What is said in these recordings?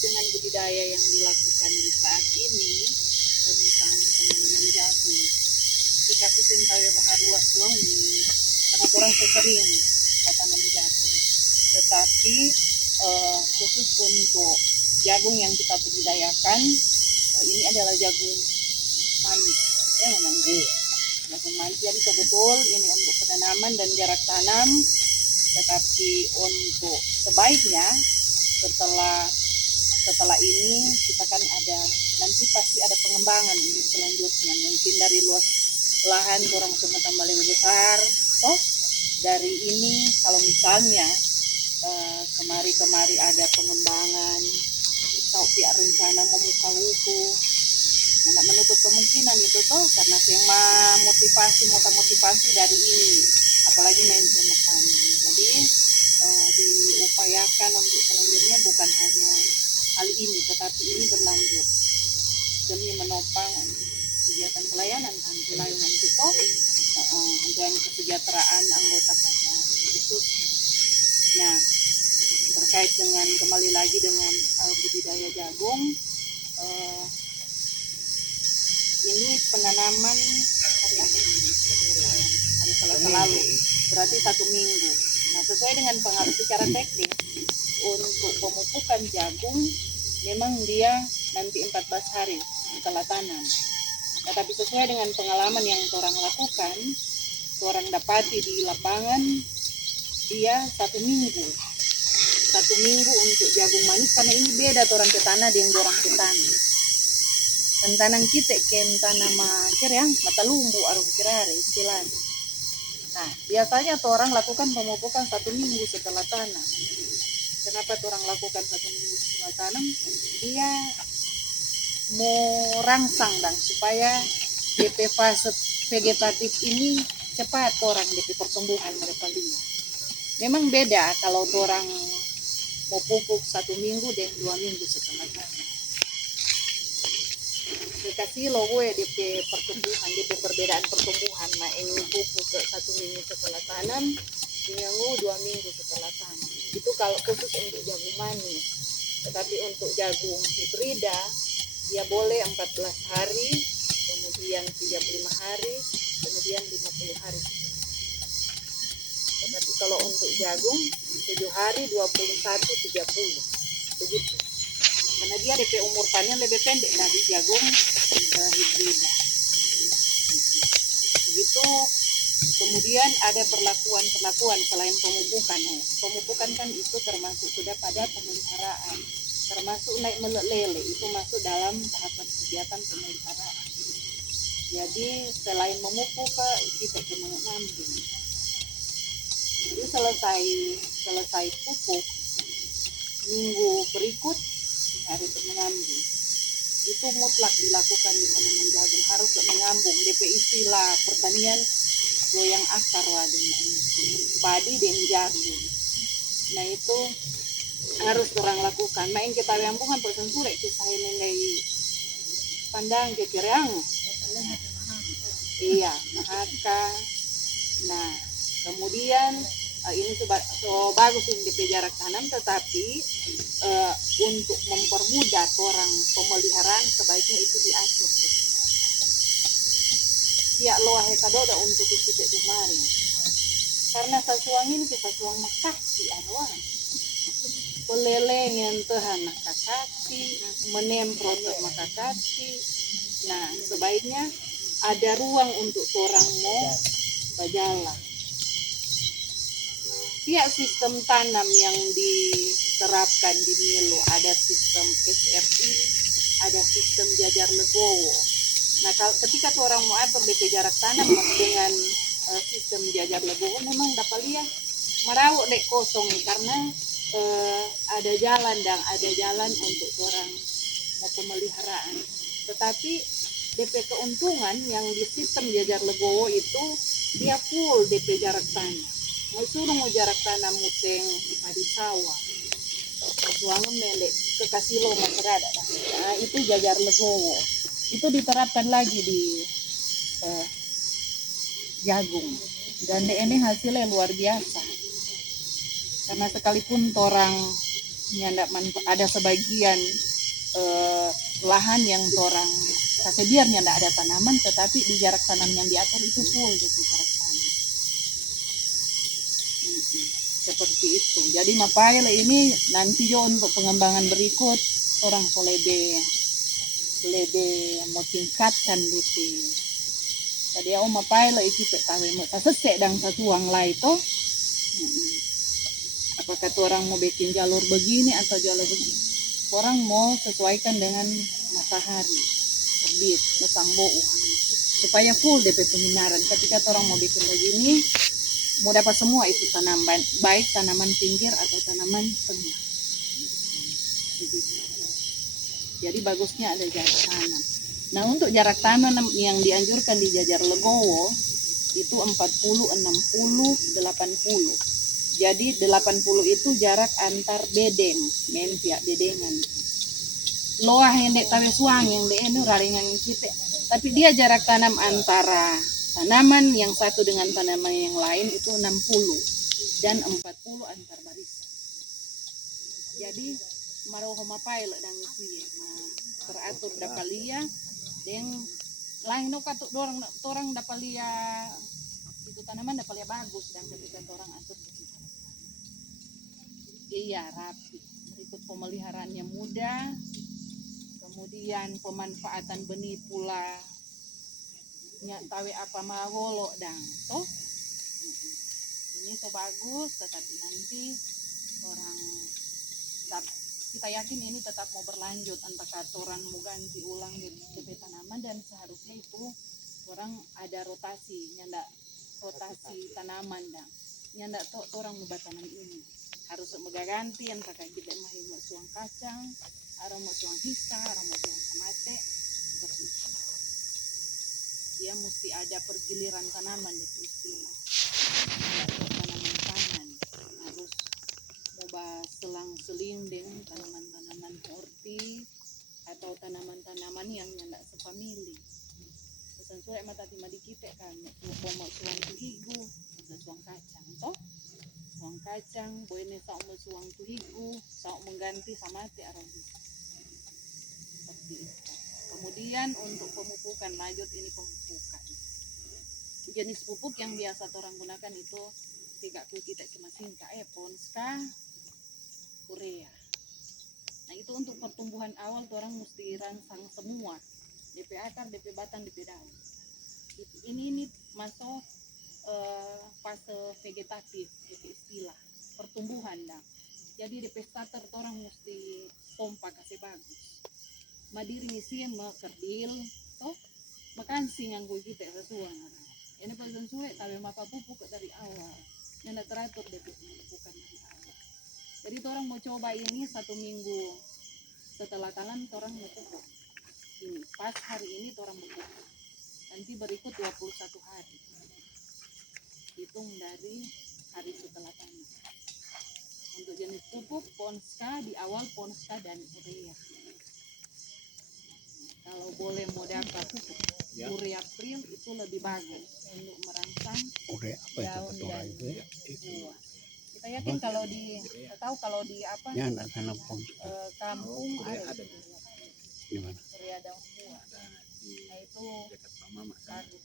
dengan budidaya yang dilakukan di saat ini tentang penanaman jagung. Jika kusin tahu bahar luas doang nih, karena orang sering tanam jagung. Tetapi khusus untuk jagung yang kita budidayakan, ini adalah jagung manis. Memang jagung manis. Jadi betul ini untuk penanaman dan jarak tanam. Tetapi untuk sebaiknya setelah ini kita kan nanti pasti ada pengembangan untuk selanjutnya, mungkin dari luas lahan orang semua tambah lebih besar. Dari ini kalau misalnya kemari ada pengembangan atau pihak rencana membuka buku, tidak menutup kemungkinan itu karena yang motivasi dari ini, apalagi main panen. Jadi diupayakan untuk selanjutnya bukan hanya hal ini, tetapi ini berlanjut demi menopang kegiatan pelayanan nanti dan kesejahteraan anggota pada khususnya. Nah, terkait dengan kembali lagi dengan budidaya jagung, ini penanaman hari apa ini? Hari Selasa lalu, berarti 1 minggu. Nah, sesuai dengan pengalaman secara teknis untuk pemupukan jagung, memang dia nanti 14 hari setelah tanam. Tetapi sesuai dengan pengalaman yang orang lakukan, orang dapati di lapangan, dia 1 minggu. 1 minggu untuk jagung manis, karena ini beda orang ke tanah dengan orang ke tanah. Tantanang kita tanah makir yang mata lumbu aru kirare istilahnya. Nah, biasanya orang lakukan pemupukan 1 minggu setelah tanam. Kenapa orang lakukan 1 minggu setelah tanam? Dia mau rangsang dan supaya DP fase vegetatif ini cepat orang DP pertumbuhan mereka lihat. Memang beda kalau orang mau pupuk 1 minggu dan 2 minggu setelah tanam. Dikasih lo gue DP pertumbuhan, DP perbedaan pertumbuhan, main pupuk ke 1 minggu setelah tanam, minggu 2 minggu setelah tanam. Itu kalau khusus untuk jagung manis. Tetapi untuk jagung hibrida, dia boleh 14 hari, kemudian 35 hari, kemudian 50 hari. Tetapi kalau untuk jagung 7 hari, 21, 30. Begitu. Karena dia DP umur panen lebih pendek dari jagung hibrida. Begitu. Kemudian ada perlakuan selain pemupukan. Pemupukan kan itu termasuk sudah pada pemeliharaan. Termasuk naik melelele, itu masuk dalam tahapan kegiatan pemeliharaan. Jadi selain memupuk, kita kena ngambing. Jadi selesai pupuk, minggu berikut harus mengambing. Itu mutlak dilakukan di tanaman jagung, harus mengambung. DP istilah pertanian goyang akar wadahnya, padi dan jagung. Nah itu harus orang lakukan. Main kita rambungan persen surek kisah ini dari pandang ke kirang. Iya, mahaka. Nah, kemudian ini so bagus ini di jarak tanam, tetapi untuk mempermudah orang pemeliharaan sebaiknya itu diatur. Ya loa hekadoda untuk kita dumari. Karena sasuang ini sasuang makasi arwah. Pelele ngentehan makakati, menemprot makakati. Nah, sebaiknya ada ruang untuk orang mau berjalan. Tiap sistem tanam yang diterapkan di Milo, ada sistem SRI, ada sistem jajar legowo. Nah, ketika orang mau atur DP jarak tanam dengan sistem jajar legowo, memang dapat lihat merawat dek kosong karena ada jalan untuk orang mau pemeliharaan. Tetapi DP keuntungan yang di sistem jajar legowo itu dia full DP jarak tanam. Mau suruh mau jarak tanam muteng di sawah, suangan melek kekasih lo masyarakat. Nah, itu jajar legowo. Itu diterapkan lagi di jagung. Dan ini hasilnya luar biasa. Karena sekalipun orang ada sebagian lahan yang orang kasih biar ndak ada tanaman, tetapi di jarak tanam yang diatur itu full gitu jarak tanam. Seperti itu. Jadi mapail ini nanti jo untuk pengembangan berikut orang lebih mau tingkatkan gitu. Jadi mapail iki tahu mau sesek dan satuang lah itu. Apakah orang mau bikin jalur begini atau jalur begini? Orang mau sesuaikan dengan matahari terbit, mesang bau supaya full DP penyinaran. Ketika orang mau bikin begini, mau dapat semua itu tanaman, baik tanaman pinggir atau tanaman tengah. Jadi bagusnya ada jarak tanam. Nah untuk jarak tanam yang dianjurkan di Jajar Legowo itu 40, 60, 80. Jadi 80 itu jarak antar bedeng, pihak bedengan. Loah yang dek tawe suang yang dek ini raringan kita. Tapi dia jarak tanam antara tanaman yang satu dengan tanaman yang lain itu 60 dan 40 antar barisan. Jadi maroho mapail dan isi teratur dapalia yang lain no katuk orang dapalia itu tanaman dapalia bagus dan ketika orang atur iya rapi, berikut pemeliharaannya mudah, kemudian pemanfaatan benih pula nyak tawe apa maholo dan toh ini so bagus, tetapi nanti orang kita yakin ini tetap mau berlanjut antara orang mau ganti ulang di tanaman dan seharusnya itu orang ada rotasi rotasi tanaman dan nyandak tuh orang mau tanaman ini harus mengganti antara kita mau suang kacang, orang mau suang hisa, orang mau suang samate seperti itu. Dia mesti ada pergiliran tanaman itu istilah. Tanaman pangan harus coba selang-seling dengan tanaman-tanaman horti atau tanaman-tanaman yang ndak sepamili. Sesuai mata timah di kita kan, mau suang tuhigu, suang kacang toh. Suang kacang, boleh saat mau suang tuhigu, saat mengganti samate arabi. Seperti itu. Kemudian untuk pemupukan, lanjut ini pemupukan. Jenis pupuk yang biasa orang gunakan itu tiga kita cuma singka, ponska, urea. Nah itu untuk pertumbuhan awal orang mesti rangsang semua, DP akar, DP batang, DP daun. Ini masuk fase vegetatif, DP istilah pertumbuhan dah. Jadi DP starter orang mesti pompa kasih bagus. Madiri misi yang mekerdil, toh makan singang gue kita sesuai. Ini paling suwe tapi maka pupuk dari awal. Yang teratur DP bukan dari awal. Jadi orang mau coba ini 1 minggu setelah tanam orang mau pupuk. Ini pas hari ini orang mau pupuk. Nanti berikut 21 hari. Hitung dari hari setelah tanam. Untuk jenis pupuk ponska di awal ponska dan urea. Kalau boleh mau dapat pupuk urea April itu lebih bagus untuk merangsang daun dan buah. Kita yakin kalau di apa kampung ada urea daun buah. Nah itu bagus.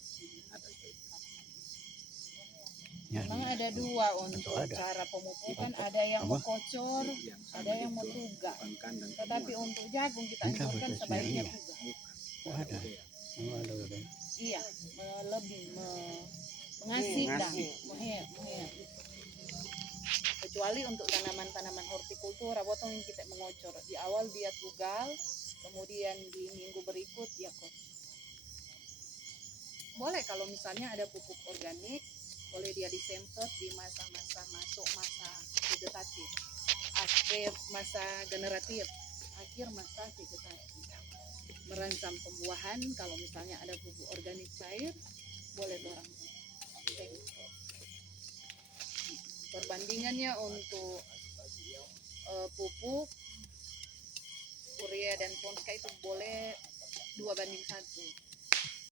Memang ada dua untuk cara pemupukan, ada yang mau kocor, ada yang mau tuga. Tetapi untuk jagung kita anjurkan sebaiknya tuga. Iya, lebih mengasih dan kecuali untuk tanaman-tanaman hortikultur, abotong yang kita mengocor. Di awal dia tugal, kemudian di minggu berikut dia kocor. Boleh kalau misalnya ada pupuk organik, boleh dia disemprot di masa-masa masuk masa vegetatif, akhir masa generatif, akhir masa vegetatif. Merangsang pembuahan, kalau misalnya ada pupuk organik cair, boleh orang semprot. Perbandingannya untuk pupuk urea dan ponska itu boleh 2:1.